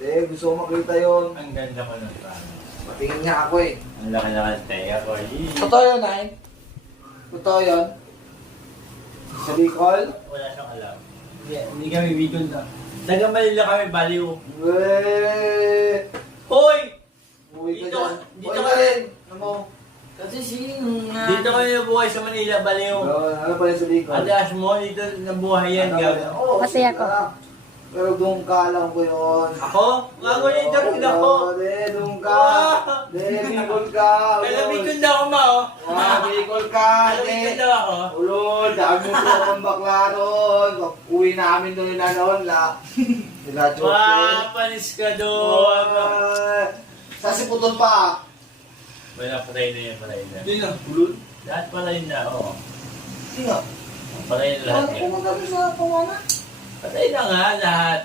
Eh, gusto ko makita yun. Ang ganda ko ng plano. Patingin nga ako eh. Ang laki-laki ng tenga ko. Totoo yun, Nay? Totoo yun? Sa Bicol? Wala siyang alam. Hindi kami bigol na. Taga Manila kami, baliw. Weh! Hoy! Uwi ka Dito- dyan. dito Uwi ka- ka rin. Ano mo? Kasi sino nga? Dito kami nabuhay sa Manila, baliw. Ano pa rin sa Bicol? Adas mo, dito nabuhay yan. Ano pa rin? Oo, Masaya ko. Pero doon ka lang ko yun. Ako? Gago na ito rin ako. De, doon ka. Ah! De, Bicol ka. Kaya bigol na ako, ma, oh. Bicol ka. Kaya bigol na ako. Ulol, dami mo po akong bakla doon. Uwi namin doon na noon. Sila Joker. Wow, panis ka doon. Sa Siputol pa. Wala, patay na yan, patay na. Hindi na. Ulol? Lahat patay na, oo. Hindi nga. Patay na lahat Ano yan. kung magkakita sa kawana? Patay na nga, lahat.